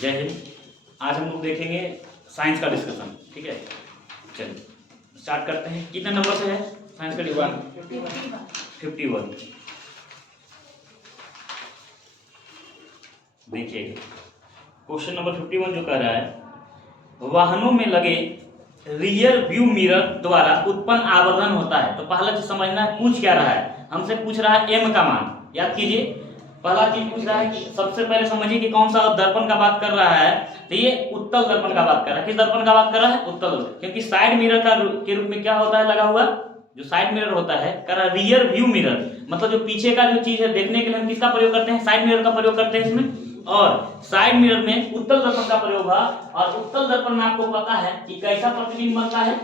जय हिंद। आज हम लोग देखेंगे साइंस का डिस्कशन। ठीक है, चलिए स्टार्ट करते हैं। कितने नंबर से है साइंस का डिस्कशन? 51। देखिए क्वेश्चन नंबर 51 जो कह रहा है, वाहनों में लगे रियर व्यू मिरर द्वारा उत्पन्न आवर्धन होता है। तो पहला चीज समझना है, पूछ क्या रहा है हमसे, पूछ रहा है एम का मान। याद कीजिए, पहला चीज पूछ रहा है कि सबसे पहले समझिए कि कौन सा दर्पण का बात कर रहा है। तो ये उत्तल दर्पण का बात कर रहा है। किस दर्पण का बात कर रहा है? उत्तल। क्योंकि साइड मिरर का के रूप में क्या होता है लगा हुआ, जो साइड मिरर होता है, कर रहा रियर व्यू मिरर, मतलब जो पीछे का जो चीज है देखने के लिए हम किसका प्रयोग करते हैं? साइड मिरर का प्रयोग करते हैं इसमें। और साइड मिरर में उत्तल दर्पण का प्रयोग हुआ। और उत्तल दर्पण में आपको पता है कि कैसा प्रतिबिंब बनता है।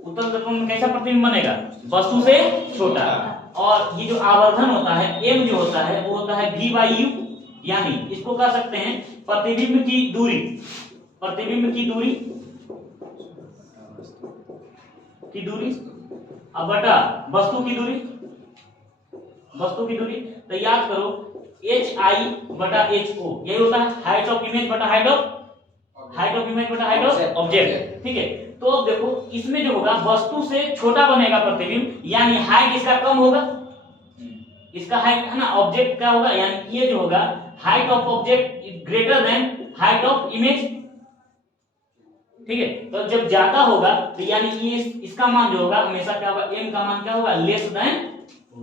उत्तल दर्पण में कैसा प्रतिबिंब बनेगा? वस्तु से छोटा। और ये जो आवर्धन होता है एम जो होता है वो होता है v/u, यानी इसको कह सकते हैं प्रतिबिंब की दूरी। प्रतिबिंब की दूरी अब बटा वस्तु की दूरी। वस्तु की दूरी तो याद करो HI/HO, यही होता है हाइट ऑफ इमेज बटा हाइट ऑफ इमेज बटा हाइट ऑफ ऑब्जेक्ट। ठीक है, तो अब देखो इसमें जो होगा वस्तु से छोटा बनेगा प्रतिबिंब, यानी हाइट इसका कम होगा। इसका हाइट है ना, ऑब्जेक्ट क्या होगा, यानी ये जो होगा height of object greater than height of image. ठीक है, तो जब ज्यादा होगा तो यानी ये इसका मान जो होगा हमेशा क्या होगा, m का मान क्या होगा, लेस देन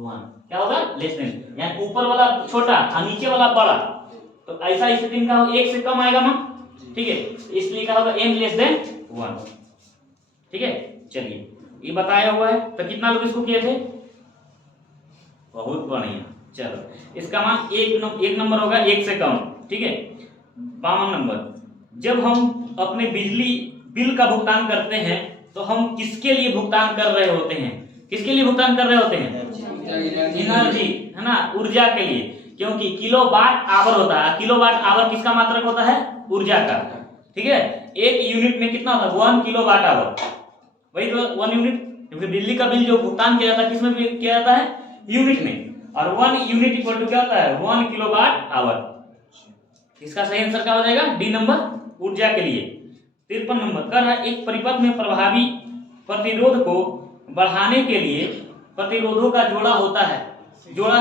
1। क्या होगा? लेस देन, यानी ऊपर वाला छोटा और नीचे वाला बड़ा। तो ऐसा स्थिति में क्या होगा, 1 से कम आएगा मान। ठीक है, इसलिए क्या होगा, m लेस देन 1। ठीक है, चलिए ये बताया हुआ है। तो कितना लोग इसको किए थे? बहुत बढ़िया। चलो इसका मान एक नंबर होगा 1 से कम। ठीक है, 52 नंबर, जब हम अपने बिजली बिल का भुगतान करते हैं तो हम किसके लिए भुगतान कर रहे होते हैं? किसके लिए भुगतान कर रहे होते हैं? एनर्जी, है ना, ऊर्जा के लिए। क्योंकि किलोवाट आवर होता है। किलोवाट आवर किसका मात्रक होता है? ऊर्जा का। ठीक है, एक यूनिट में कितना होता है? 1 किलोवाट आवर। वही तो 1 यूनिट। क्योंकि बिजली का बिल जो भुगतान किया जाता है किसमें किया जाता है? यूनिट में। और 1 यूनिट इक्वल टू क्या होता है? 1 किलोवाट आवर। इसका सही आंसर क्या हो जाएगा? डी नंबर, ऊर्जा के लिए। 53 नंबर कर रहा है, एक परिपथ में प्रभावी प्रतिरोध को बढ़ाने के लिए प्रतिरोधों का जोड़ा होता है। जोड़ा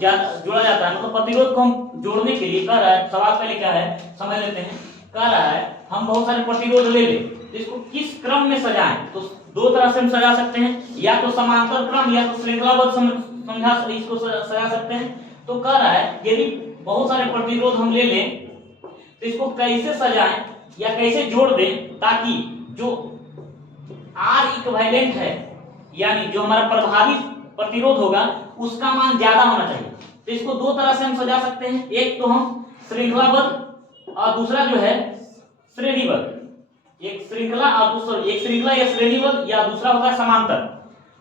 जाता है, मतलब प्रतिरोध को हम जोड़ने के लिए कह रहा है। सवाल पहले क्या है समझ लेते हैं। कह रहा है हम बहुत सारे प्रतिरोध ले लें तो इसको किस क्रम में सजाएं? तो दो तरह से हम सजा सकते हैं, या तो समांतर क्रम या तो श्रृंखलाबद्ध इसको सजा सकते हैं। तो कह रहा है यदि बहुत सारे प्रतिरोध हम ले लें तो इसको कैसे सजाएं या कैसे जोड़ दें ताकि जो R इक्विवेलेंट है, यानी जो हमारा प्रभावी प्रतिरोध होगा उसका मान ज्यादा होना चाहिए। तो इसको दो तरह से हम सजा सकते हैं, एक तो हम श्रृंखलाबद्ध और दूसरा जो है श्रेणीबद्ध। एक श्रृंखला या श्रेणीबद्ध, या दूसरा होगा समांतर।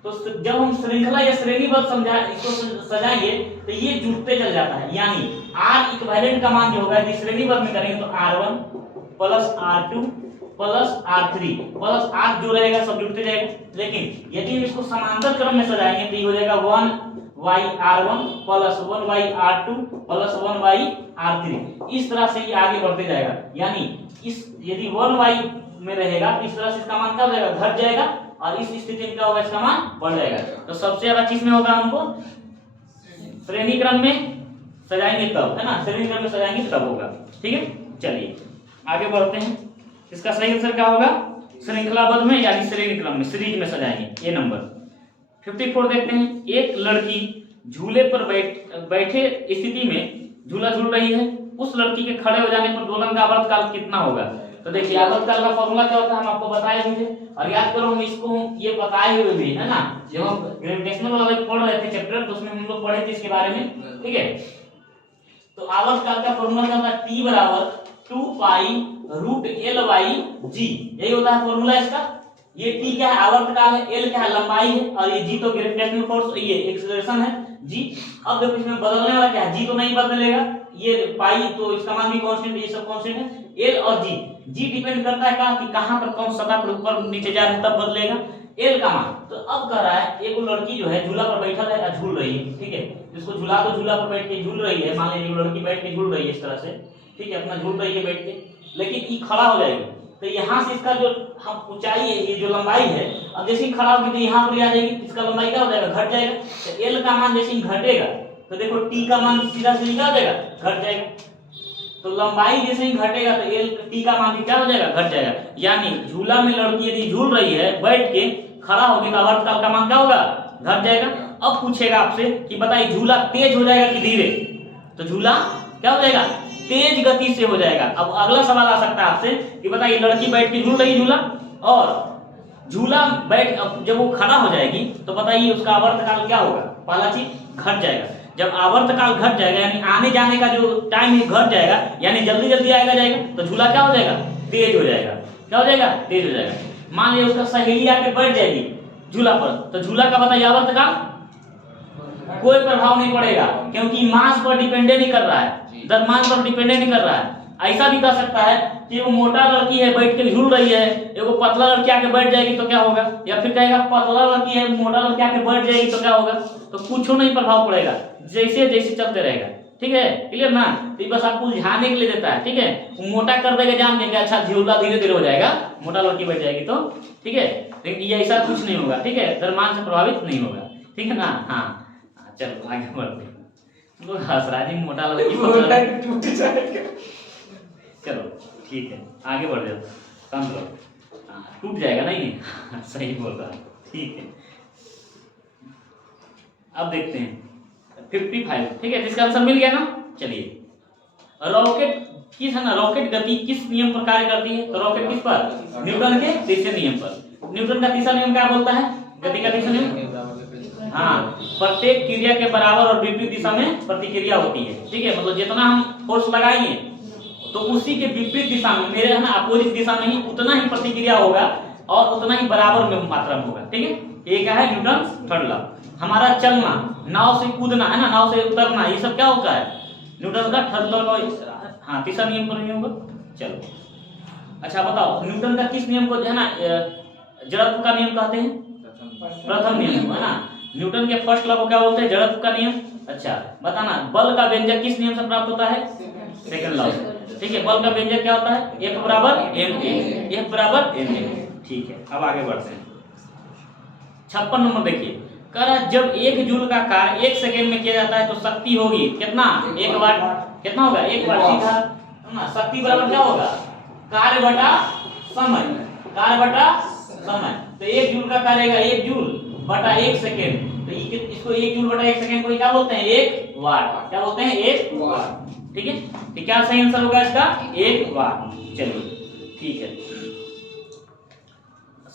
तो जब हम श्रृंखला या श्रेणीबद्ध इसको सजाएंगे तो ये जुड़ते चल जाता है, यानी R इक्विवेलेंट का मान जो होगा यदि श्रेणीबद्ध में करेंगे तो R1 plus R2 plus R3 plus R जो रहेगा सब जुड़ते जाएगा। लेकिन यदि हम इसको समांतर क्रम में सजाएंगे तो ये हो जाएगा 1/R1 plus 1/R2 plus 1/R3। इस तरह से ये आगे बढ़ते जाएगा, यानी इस यदि 1 में रहेगा तो इस तरह से इसका मान क्या हो जाएगा, घट जाएगा। और इस स्थिति में क्या होगा, इसका मान बढ़ जाएगा। तो सबसे ज्यादा किस में होगा, हमको श्रेणी क्रम में सजाएंगे तब, है ना, श्रेणी क्रम में सजाएंगे तब होगा। ठीक है, चलिए आगे बढ़ते हैं। इसका सही आंसर क्या होगा? श्रृंखलाबद्ध में यानी श्रेणी क्रम में, सीरीज में सजाएंगे। ये नंबर 54 देखते हैं। एक लड़की झूले पर बैठे स्थिति में झूला झूल रही है। उस लड़की के खड़े हो जाने पर दोलन का आवर्तकाल कितना होगा? तो देखिए आवर्तकाल का फॉर्मूला क्या होता है हम आपको बताए भी थे। और याद करो हम इसको ये बताए हुए भी, है ना, जब हम ग्रेविटेशनल वाले पढ़ रहे थे चैप्टर तो उसमें हम लोग पढ़े थे इसके बारे में। ठीक है, तो आवर्तकाल का फॉर्मूला क्या होता है? T बराबर 2π√L/g, यही होता है फॉर्मूला इसका। ये T क्या है? आवर्तकाल है। L क्या है? लंबाई है। और ये G तो ग्रेविटेशनल फोर्स, ये एक्सेलरेशन है G। अब देखो इसमें बदलने वाला क्या है? G तो नहीं बदलेगा, ये पाई तो इसका मान भी कांस्टेंट, ये सब कांस्टेंट है। L और G डिपेंड करता है कि कहां पर कौन सतह पर ऊपर नीचे जा रहा है तब बदलेगा L का मान। तो अब कह रहा है एक लड़की जो है झूला पर बैठा है और झूल रही है। ठीक है, इसको झूला पर बैठ के झूल रही है। मान लीजिए लड़की बैठ के झूल रही है इस तरह से। ठीक है, अपना झूल रही है बैठ के, लेकिन ये खड़ा हो जाएगी तो यहाँ से इसका जो हम ऊंचाई है, ये जो लंबाई है, अब जैसे ही खड़ा होगी तो यहाँ पर आ जाएगी, इसका लंबाई क्या हो जाएगा, घट जाएगा। तो एल का मान जैसे ही घटेगा तो देखो टी का मान सीधा सीधा क्या हो जाएगा, घट जाएगा। तो लंबाई जैसे ही घटेगा तो एल टी का मान भी क्या हो जाएगा, घट जाएगा। यानी झूला में लड़की यदि झूल रही है बैठ के, खड़ा होगी तो आवर्तकाल का मान क्या होगा, घट जाएगा। अब पूछेगा आपसे कि बताइए झूला तेज हो जाएगा कि धीरे, तो झूला क्या हो जाएगा, तेज गति से हो जाएगा। अब अगला सवाल आ सकता है आपसे कि बताइए लड़की बैठ के झूल रही झूला, और झूला बैठ अब जब वो खड़ा हो जाएगी तो बताइए उसका आवर्तकाल क्या होगा, पहला चीज घट जाएगा। जब आवर्तकाल घट जाएगा यानी आने जाने का जो टाइम है घट जाएगा, यानी जल्दी जल्दी आएगा जाएगा, तो झूला क्या हो जाएगा, तेज हो जाएगा। क्या हो जाएगा, तेज हो जाएगा। मान लीजिए उसका सहेली आके बैठ जाएगी झूला पर, तो झूला का बताइए आवर्तकाल कोई प्रभाव नहीं पड़ेगा, क्योंकि मास पर डिपेंडेंट नहीं कर रहा है, द्रव्यमान पर डिपेंडेंट नहीं कर रहा है। ऐसा भी कर सकता है कि वो मोटा लड़की है बैठ के झूल रही है, एगो पतला लड़की आके बैठ जाएगी तो क्या होगा, या फिर कहेगा पतला लड़की है मोटा लड़की आके बैठ जाएगी तो क्या होगा, तो कुछ नहीं प्रभाव पड़ेगा, जैसे जैसे चलते रहेगा। ठीक है, क्लियर ना। तो बस आपको उलझाने के लिए देता है, ठीक है। वो मोटा कर देगा जान के, अच्छा झूला धीरे धीरे हो जाएगा, मोटा लड़की बैठ जाएगी तो, ठीक है। लेकिन ये ऐसा कुछ नहीं होगा, ठीक है, द्रव्यमान से प्रभावित नहीं होगा, ठीक है ना। हाँ चलो आगे बढ़ते हैं। वो हंस रहा है, मोटा लड़की टूट जाएगा। चलो ठीक है, आगे बढ़ जाओ, कम करो, टूट जाएगा नहीं सही बोल रहा है, ठीक है। अब देखते हैं 55, ठीक है, जिसका आंसर मिल गया ना। चलिए, रॉकेट किस है ना, रॉकेट गति किस नियम पर कार्य करती है, तो रॉकेट किस पर, न्यूटन के तीसरे नियम पर। न्यूटन का तीसरा नियम क्या बोलता है, गति का तीसरा नियम, हाँ, प्रत्येक क्रिया के बराबर और विपरीत दिशा में प्रतिक्रिया होती है। ठीक है, मतलब जितना हम फोर्स लगाएंगे तो उसी के विपरीत दिशा में, मेरे है ना अपोजिट दिशा में ही उतना ही प्रतिक्रिया होगा और उतना ही बराबर में मात्रा में होगा। ठीक है, एक है न्यूटन थर्ड लॉ। हमारा चलना, नाव से कूदना है ना, नाव से उतरना, ये सब क्या होता है, न्यूटन का थर्ड लॉ का हाँ तीसरा नियम पर नहीं होगा। चलो अच्छा बताओ, न्यूटन का किस नियम को है ना जड़त्व का नियम कहते हैं, प्रथम नियम है ना। न्यूटन के फर्स्ट लॉ को क्या बोलते हैं, जड़त्व का नियम। अच्छा बताना, बल का व्यंजक किस नियम से प्राप्त होता है, सेकंड लॉ से। ठीक है, बल का व्यंजक क्या होता है, F बराबर ma, F बराबर ma। ठीक है, अब आगे बढ़ते हैं। 56 नंबर देखिए, कह रहा है जब एक जूल का कार्य 1 सेकंड में किया जाता है तो शक्ति होगी कितना, 1 वाट। कितना होगा, 1 वाट, सीधा है ना। शक्ति बराबर क्या होगा, कार्य बटा समय, कार्य बटा समय। तो 1 जूल का कार्य होगा 1 जूल बटा 1 सेकंड, तो इसको 1 जूल बटा 1 सेकंड को क्या बोलते हैं, 1 वाट। क्या बोलते हैं, 1 वाट। ठीक है, तो क्या सही आंसर होगा इसका, 1 वाट। चलिए ठीक है।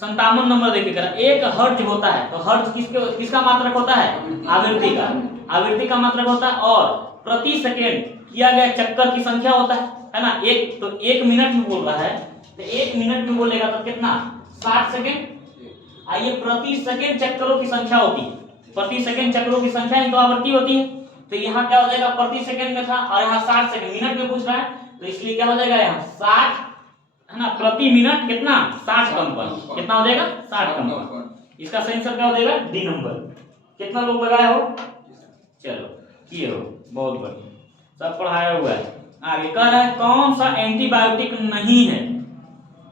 57 नंबर देखिए, करा 1 हर्ट्ज होता है, तो हर्ट्ज किसका मात्रक होता है, आवृत्ति का, आवृत्ति का मात्रक होता है। और प्रति सेकंड किया गया चक्कर की संख्या होता है ना। एक तो 1 मिनट में बोल रहा है, तो 1 मिनट में बोलेगा तो कितना, 60 सेकंड। आइए, प्रति सेकंड चक्करों की संख्या होती है, प्रति सेकंड चक्करों की संख्या ही तो आवृत्ति होती है। तो यहाँ क्या हो जाएगा, प्रति सेकंड में था और यहाँ 60 सेकंड, मिनट में पूछ रहा है, तो इसलिए क्या हो जाएगा, यहाँ 60 है ना, प्रति मिनट कितना, 60 कंपन। कितना हो जाएगा, 60 कंपन। इसका सही आंसर क्या हो जाएगा, डी नंबर। कितना लोग लगाए हो, चलो किए हो, बहुत बढ़िया, सब पढ़ाया हुआ है। आगे कह रहा है कौन सा एंटीबायोटिक नहीं है,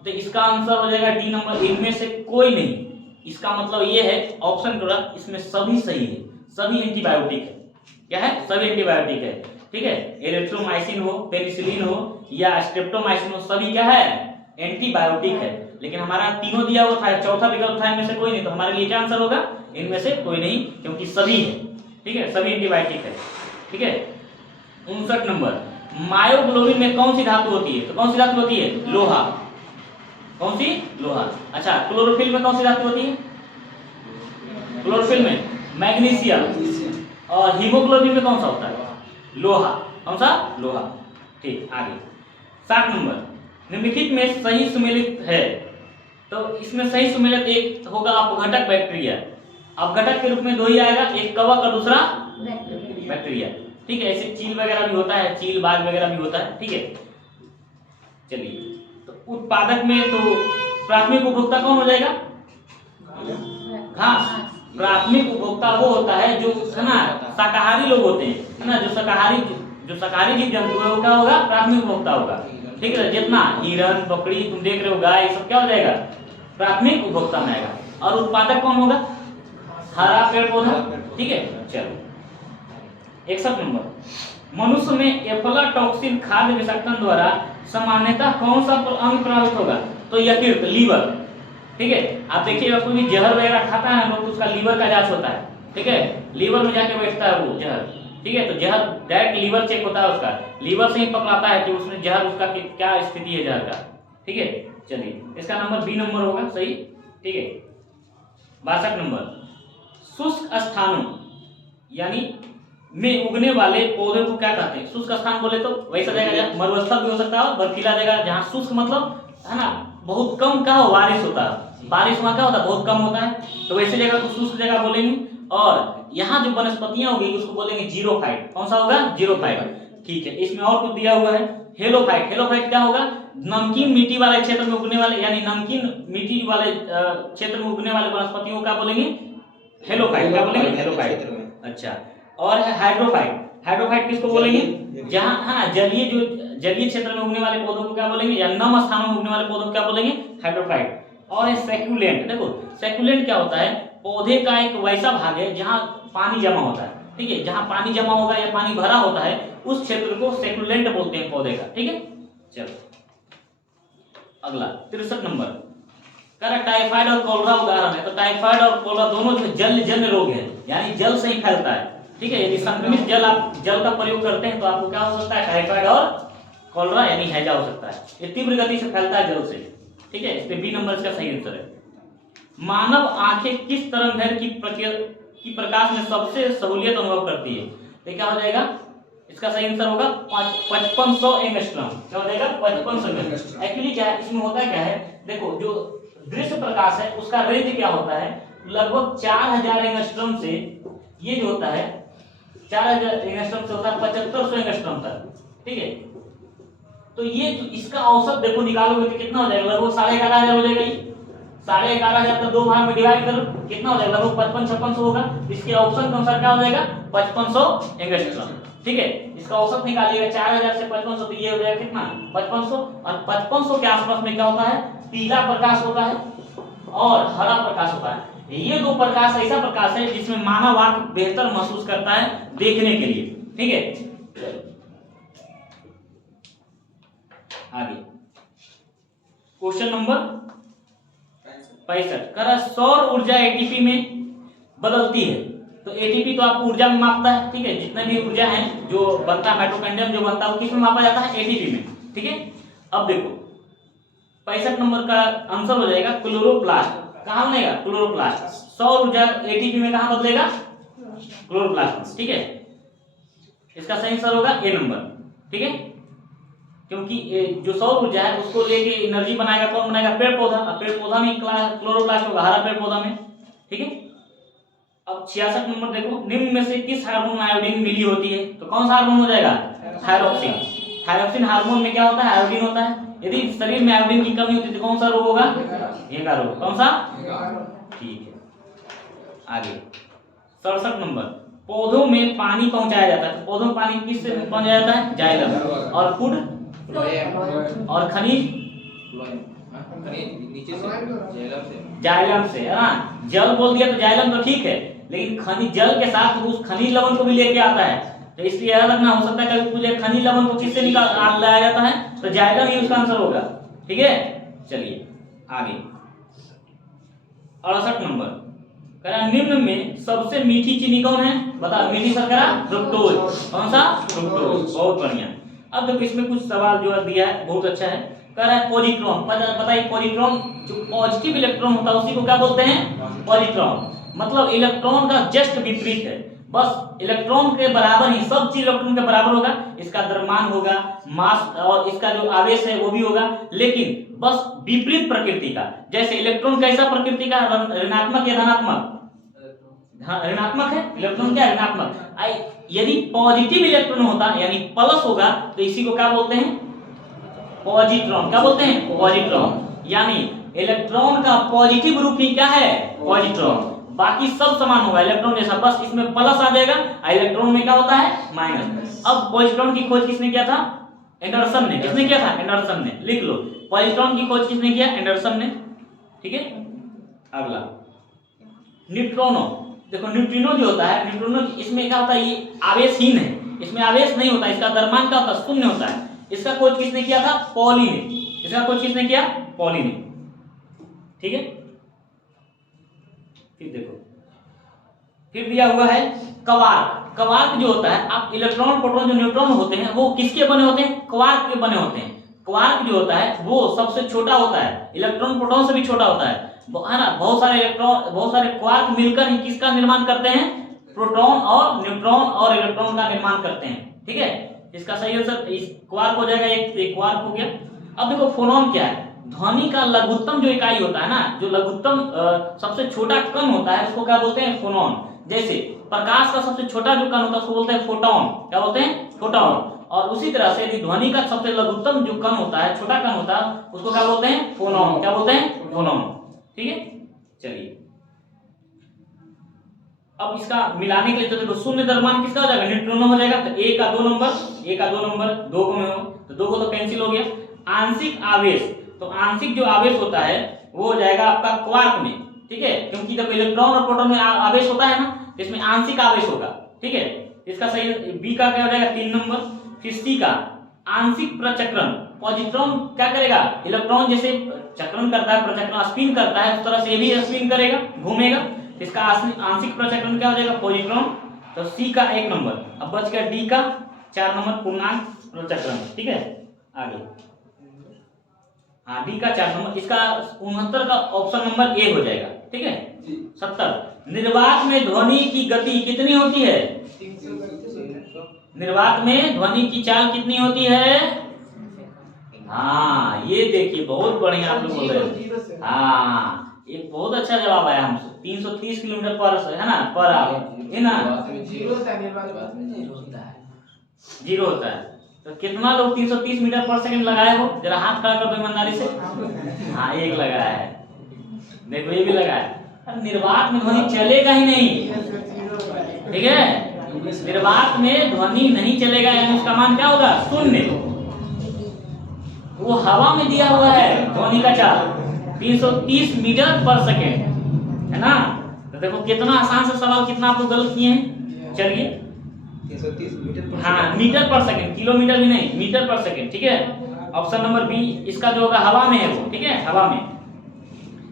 तो इसका आंसर हो जाएगा डी नंबर, इनमें से कोई नहीं। इसका मतलब ये है, ऑप्शन करा इसमें सभी सही है, सभी एंटीबायोटिक है। क्या है, सभी एंटीबायोटिक है। ठीक है, एरिथ्रोमाइसिन हो, पेनिसिलिन हो या स्ट्रेप्टोमाइसिन हो, सभी क्या है, एंटीबायोटिक है। लेकिन हमारा तीनों दिया हुआ था, चौथा विकल्प था इनमें से कोई नहीं, तो हमारे लिए क्या आंसर होगा, इनमें से कोई नहीं, क्योंकि सभी है। ठीक है, सभी एंटीबायोटिक है। ठीक है, 59 नंबर, मायोग्लोबिन में कौन सी धातु होती है, तो कौन सी धातु होती है, लोहा। कौन सी, लोहा। अच्छा, क्लोरोफिल में कौन सी धातु होती है, क्लोरोफिल में मैग्नीशियम। और हीमोग्लोबिन में कौन सा होता है, लोहा। कौन सा, लोहा। ठीक, आगे 60 नंबर, निम्नलिखित में सही सुमेलित है, तो इसमें सही सुमेलित एक होगा अपघटक बैक्टीरिया। अपघटक के रूप में दो ही आएगा, एक कवक और दूसरा बैक्टीरिया। ठीक है, ऐसे चील वगैरह भी होता है, चील बाज वगैरह भी होता है। ठीक है, चलिए, तो उत्पादक में तो प्राथमिक उपभोक्ता कौन हो जाएगा, घास। प्राथमिक उपभोक्ता वो होता है जो है ना शाकाहारी लोग होते हैं, है ना, जो शाकाहारी जो शाकाहारी जीव जंतु है वो क्या होगा, प्राथमिक उपभोक्ता होगा। ठीक है, जितना हिरण बकरी तुम देख रहे हो, गाय, ये सब क्या हो जाएगा, प्राथमिक उपभोक्ता में आएगा। और उत्पादक कौन होगा, हरा पेड़ पौधा। ठीक है, चलो 61 नंबर, मनुष्य में एफ्लाटॉक्सिन खाद्य विषाक्तन द्वारा सामान्यतः कौन सा अंग प्रभावित होगा, तो यकृत, लीवर। ठीक है, आप देखिएगा कोई भी जहर वगैरह खाता है ना तो उसका लीवर का जांच होता है। ठीक है, लीवर में जाके बैठता है वो जहर। ठीक है, तो जहर डायरेक्ट लीवर चेक होता है उसका, लीवर से ही पकड़ाता है कि उसमें जहर, उसका क्या स्थिति है जहर का। ठीक है, चलिए इसका नंबर बी नंबर होगा सही। ठीक है, 62 नंबर, शुष्क स्थानों यानी में उगने वाले पौधे को क्या कहते हैं। शुष्क स्थान बोले तो वैसा जगह जहाँ मरुस्थल भी हो सकता है, बर्फीला जगह जहाँ शुष्क मतलब है ना, बहुत कम क्या हो, बारिश होता है, बारिश वहाँ क्या होता है, बहुत कम होता है, तो वैसे जगह को शुष्क जगह बोलेंगे। और यहाँ जो वनस्पतियां होगी उसको बोलेंगे जीरोफाइट। कौन सा होगा, जीरोफाइट। ठीक है, इसमें और कुछ दिया हुआ है, हेलोफाइट। हेलोफाइट क्या होगा, नमकीन मिट्टी वाले क्षेत्र में उगने वाले, यानी नमकीन मिट्टी वाले क्षेत्र में उगने वाले वनस्पतियों का बोलेंगे हेलोफाइट। क्या बोलेंगे, हेलोफाइट। अच्छा, और है हाइड्रोफाइट। हाइड्रोफाइट किसको बोलेंगे, जहाँ हाँ जलीय क्षेत्र में उगने वाले पौधों को क्या बोलेंगे, या नम स्थानों में उगने वाले पौधों को क्या बोलेंगे, हाइड्रोफाइट। और है सैकुलेंट। देखो सैकुलेंट क्या होता है, पौधे का एक वैसा भाग है जहाँ पानी जमा होता है। ठीक है, जहाँ पानी जमा होगा या पानी भरा होता है उस क्षेत्र को सैकुलेंट बोलते हैं पौधे का। ठीक है, चलो अगला 63 नंबर, टाइफाइड और कोलरा उदाहरण है। तो टाइफाइड और कोलरा दोनों जो जलजन्य रोग है, यानी जल से ही फैलता है। ठीक है, यदि संक्रमित जल आप जल का प्रयोग करते हैं तो आपको क्या हो सकता है, टाइफाइड और कोलरा यानी हैजा हो सकता है। ये तीव्र गति से फैलता है जल से। ठीक है, इस पे बी नंबर इसका सही आंसर है। मानव आंखें किस तरंगदैर्घ्य की प्रकाश में सबसे सहूलियत अनुभव करती है, तो क्या हो जाएगा, इसका सही आंसर होगा 5500 एंगस्ट्रॉम। क्या हो जाएगा, 5500 एंगस्ट्रॉम। एक्चुअली क्या है, इसमें होता क्या है, देखो जो दृश्य प्रकाश है उसका रेंज क्या होता है, लगभग 4000 एंगस्ट्रॉम से ये जो होता है 4000 एंगस्ट्रॉम से होता है 7500 एंगस्ट्रॉम तक। ठीक है, तो ये इसका औसत देखो निकालोगे तो कितना हो जाएगा, लगभग 11,500 हो जाएगा। 11,500 का 2 भाग में डिवाइड करो, कितना हो जाएगा, लगभग 5500 होगा। इसके ऑप्शन के अनुसार क्या हो जाएगा, 5500 एंगस्ट्रॉम। ठीक है, इसका औसत निकालिएगा 4000 से 5500, तो ये हो जाएगा कितना, 5500। और 5500 के आसपास में क्या होता है, पीला प्रकाश होता है और हरा प्रकाश होता है। ये दो प्रकाश ऐसा प्रकाश है जिसमें मानव आंख बेहतर महसूस करता है देखने के लिए। ठीक है, आगे क्वेश्चन नंबर 65, कह सौर ऊर्जा एटीपी में बदलती है। तो एटीपी तो आपको ऊर्जा में मापता है। ठीक है, जितने भी ऊर्जा है जो बनता है, माइटोकॉन्ड्रियम जो बनता है वो किस में मापा जाता है, एटीपी में। ठीक है, अब देखो 65 नंबर का आंसर हो जाएगा क्लोरोप्लास्ट। कहाँ बनेगा, क्लोरोप्लास्ट। सौर ऊर्जा एटीपी में कहाँ बदलेगा, क्लोरोप्लास्ट। ठीक है, इसका सही आंसर होगा ए नंबर। ठीक है, क्योंकि जो सौर ऊर्जा है उसको लेके एनर्जी बनाएगा कौन, बनाएगा पेड़ पौधा। अब पेड़ पौधा में क्लोरोप्लास्ट होगा, हरा पेड़ पौधा में। ठीक है, अब 66 नंबर देखो, निम्न में से किस हार्मोन में आयोडीन मिली होती है, तो कौन सा हार्मोन हो जाएगा, थायरोक्सिन। थायरोक्सिन हार्मोन में क्या होता है, आयोडीन होता है। यदि शरीर में आयोडीन की कमी होती है तो कौन सा रोग होगा, घेंघा रोग। कौन सा, ठीक है, आगे 67 नंबर, पौधों में पानी पहुंचाया जाता है। तो पौधों में पानी किससे पहुंचाया जाता है, जाइलम। और फूड और खनिज जाइलम से, है ना। जल बोल दिया तो जाइलम तो ठीक है, लेकिन खनिज जल के साथ उस खनिज लवण को भी लेके आता है। तो इसलिए याद रखना, हो सकता है कभी पूछे खनिज लवण को किससे निकाल लाया जाता है, तो जाइलम ही उसका आंसर होगा। ठीक है, चलिए आगे 68 नंबर, निम्न में सबसे मीठी चीनी कौन है, बता। मीठी शर्करा, फ्रुक्टोज। कौन सा, फ्रुक्टोज। बहुत बढ़िया। अब देखो इसमें कुछ सवाल जो दिया है बहुत अच्छा है। कह रहा है पॉजिट्रॉन, बताइए पॉजिट्रॉन जो पॉजिटिव इलेक्ट्रॉन होता है उसी को क्या बोलते हैं, पॉजिट्रॉन। मतलब इलेक्ट्रॉन का जस्ट विपरीत है, बस इलेक्ट्रॉन के बराबर ही, सब चीज इलेक्ट्रॉन के बराबर होगा। इसका द्रव्यमान होगा, मास, और इसका जो आवेश है वो भी होगा, लेकिन बस विपरीत प्रकृति का। जैसे इलेक्ट्रॉन कैसा प्रकृति का, ऋणात्मक या धनात्मक, ऋणात्मक है इलेक्ट्रॉन, क्या ऋणात्मक। यदि पॉजिटिव इलेक्ट्रॉन होता यानी प्लस होगा तो इसी को क्या बोलते हैं, पॉजिट्रॉन। क्या बोलते हैं, पॉजिट्रॉन। यानी इलेक्ट्रॉन का पॉजिटिव रूप ही क्या है, पॉजिट्रॉन। बाकी सब समान होगा इलेक्ट्रॉन जैसा, बस इसमें प्लस आ जाएगा, इलेक्ट्रॉन में क्या होता है माइनस। अब पॉजिट्रॉन की खोज किसने किया था? एंडरसन ने। किसने किया था? एंडरसन ने। लिख लो, पॉजिट्रॉन की खोज किसने किया? एंडरसन ने। ठीक है, अगला न्यूट्रिनो। देखो न्यूट्रिनो जो होता है, न्यूट्रिनो इसमें क्या होता है, ये आवेशहीन है, इसमें आवेश नहीं होता, इसका द्रव्यमान क्या होता है? शून्य होता है। इसका खोज किसने किया था? पॉली ने। इसका खोज किसने किया? पॉली ने। ठीक है, फिर देखो, फिर दिया हुआ है क्वार्क। क्वार्क जो होता है, आप इलेक्ट्रॉन प्रोटॉन जो न्यूट्रॉन होते हैं वो किसके बने होते हैं? क्वार्क के बने होते हैं। क्वार्क जो होता है वो सबसे छोटा होता है, इलेक्ट्रॉन प्रोटॉन से भी छोटा होता है ना। बहुत सारे इलेक्ट्रॉन, बहुत सारे क्वार्क मिलकर ही किसका निर्माण करते हैं? प्रोटॉन और न्यूट्रॉन और इलेक्ट्रॉन का निर्माण करते हैं। ठीक है, इसका सही आंसर इस क्वार्क हो जाएगा, एक क्वार्क हो गया। अब देखो फोनोन क्या है? ध्वनि का लघुत्तम जो इकाई होता है ना, जो लघुत्तम सबसे छोटा कण होता है उसको क्या बोलते हैं? फोनोन। जैसे प्रकाश का सबसे छोटा जो कण होता है उसको बोलते हैं फोटोन। क्या बोलते हैं? फोटोन। और उसी तरह से यदि ध्वनि का सबसे लघुत्तम जो कण होता है, छोटा कण होता है, उसको क्या बोलते हैं? फोनोन। क्या बोलते हैं? फोनोन। ठीक है, चलिए अब इसका मिलाने के लिए तो देखो शून्य द्रव्यमान किसका हो जाएगा? न्यूट्रिनो हो जाएगा। तो ए का 2 नंबर, ए का 2 नंबर, 2 को में हो तो 2 को तो कैंसिल हो गया। आंशिक आवेश, तो आंशिक जो आवेश होता है वो हो जाएगा आपका क्वार्क में। ठीक है, क्योंकि देखो इलेक्ट्रॉन और प्रोटॉन में आवेश होता है ना, इसमें आंशिक आवेश होगा। ठीक है, इसका सही बी का क्या हो जाएगा? 3 नंबर। फिर सी का आंशिक प्रचक्रण। पॉजिट्रॉन क्या करेगा? इलेक्ट्रॉन जैसे चक्रण करता है, प्रचक्रण स्पिन करता है, उस तरह से ये भी स्पिन करेगा, घूमेगा। इसका आंशिक प्रचक्रण क्या हो जाएगा? पॉजिट्रॉन। तो सी का 1 नंबर। अब बच गया डी का 4 नंबर, पूर्णांक प्रचक्रण। ठीक है, आगे हाँ डी का 4 नंबर। इसका 69 का ऑप्शन नंबर ए हो जाएगा। ठीक है, 70 निर्वात में ध्वनि की गति कितनी होती है? निर्वात में ध्वनि की चाल कितनी होती है? हाँ ये देखिए, बहुत बढ़िया आप लोग बोल रहे हैं। हाँ ये बहुत अच्छा जवाब आया हमसे। 330 किलोमीटर पर है ना, पर आवर है ना। जीरो होता है। तो कितना लोग 330 मीटर पर सेकंड लगाए हो? जरा हाथ खड़ा कर दो ईमानदारी से। हाँ एक लगाया है, देखो ये भी लगाया। निर्वात में ध्वनि चलेगा ही नहीं। ठीक है, निर्वात में ध्वनि नहीं चलेगा, यानी उसका मान क्या होगा? शून्य। वो हवा में दिया हुआ है ध्वनि का चाल 330 मीटर पर सेकेंड, है ना। तो देखो कितना आसान से सवाल, कितना आप लोग गलत किए हैं। चलिए 330 मीटर, हाँ मीटर पर सेकेंड, किलोमीटर भी नहीं, मीटर पर सेकेंड। ठीक है, ऑप्शन नंबर बी इसका जो होगा हवा में है वो। ठीक है, हवा में।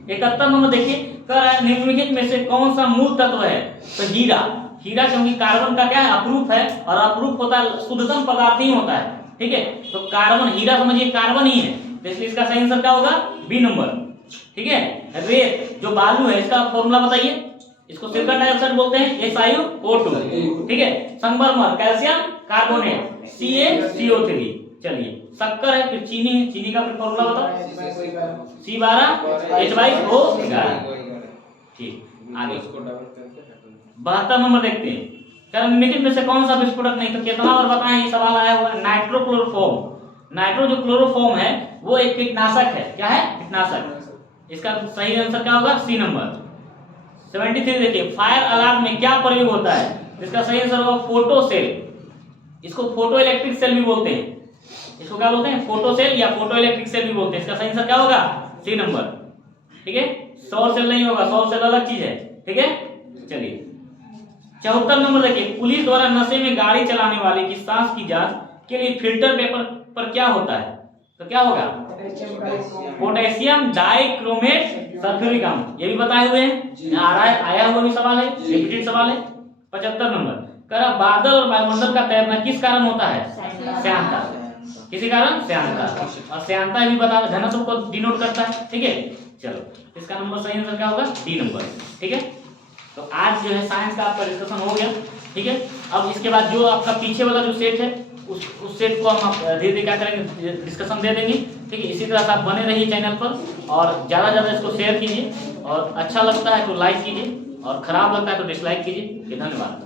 71 नंबर देखिए, कह रहा है निम्नलिखित में से कौन सा मूल तत्व है? तो हीरा। हीरा क्योंकि कार्बन का क्या है? अपरूप है, और अपरूप होता है शुद्धतम पदार्थ ही होता है। ठीक है, तो कार्बन, हीरा समझिए कार्बन ही है, तो इसलिए इसका सही आंसर क्या होगा? B number. ठीक है, रेत जो बालू है, इसका फॉर्मूला बताइए। इसको सिलिकॉन डाइऑक्साइड बोलते हैं, SiO2। ठीक है, संगमरमर कैल्शियम कार्बोनेट, CaCO3। चलिए शक्कर है, फिर चीनी है, चीनी का फिर फॉर्मूला बताओ। C12H2O11। ठीक, आगे 72 नंबर देखते हैं। निम्नलिखित में से कौन सा विस्फोटक नहीं? तो कितना बार बताएं ये सवाल आया हुआ है। नाइट्रोक्लोरोफॉर्म। नाइट्रो जो क्लोरोफॉर्म है वो एक कीटनाशक है। क्या है? कीटनाशक। इसका सही आंसर क्या होगा? C number. 73 देखिए, फायर अलार्म में क्या प्रयोग होता है? इसका सही आंसर होगा फोटो सेल। इसको फोटो इलेक्ट्रिक सेल भी बोलते हैं। इसको क्या बोलते हैं? फोटो सेल या फोटो इलेक्ट्रिक सेल भी बोलते हैं। इसका सही आंसर क्या होगा? C number. ठीक है, सौर सेल नहीं होगा, सौर सेल अलग चीज है। ठीक है, चलिए 74 नंबर देखिए, पुलिस द्वारा नशे में गाड़ी चलाने वाले की सांस की जांच के लिए फिल्टर पेपर पर क्या होता है? तो क्या होगा? पोटेशियम डाइक्रोमेट सल्फ्यूरिक अम्ल। ये भी बताए हुए हैं, आया हुआ भी सवाल है, रिपीटेड सवाल है। 75 नंबर, करा बादल और वायुमंडल का तैरना किस कारण होता है? श्यानता। किसी कारण? श्यानता। और श्यानता भी बता, घनत्व को डिनोट करता है। ठीक है, चलो इसका नंबर सही आंसर क्या होगा? D number. ठीक है, तो आज जो है साइंस का आपका डिस्कशन हो गया। ठीक है, अब इसके बाद जो आपका पीछे वाला जो सेट है उस सेट को हम धीरे धीरे क्या करेंगे, डिस्कशन दे देंगे। ठीक है, इसी तरह से आप बने रहिए चैनल पर, और ज़्यादा ज़्यादा इसको शेयर कीजिए, और अच्छा लगता है तो लाइक कीजिए, और खराब लगता है तो डिसलाइक कीजिए। धन्यवाद।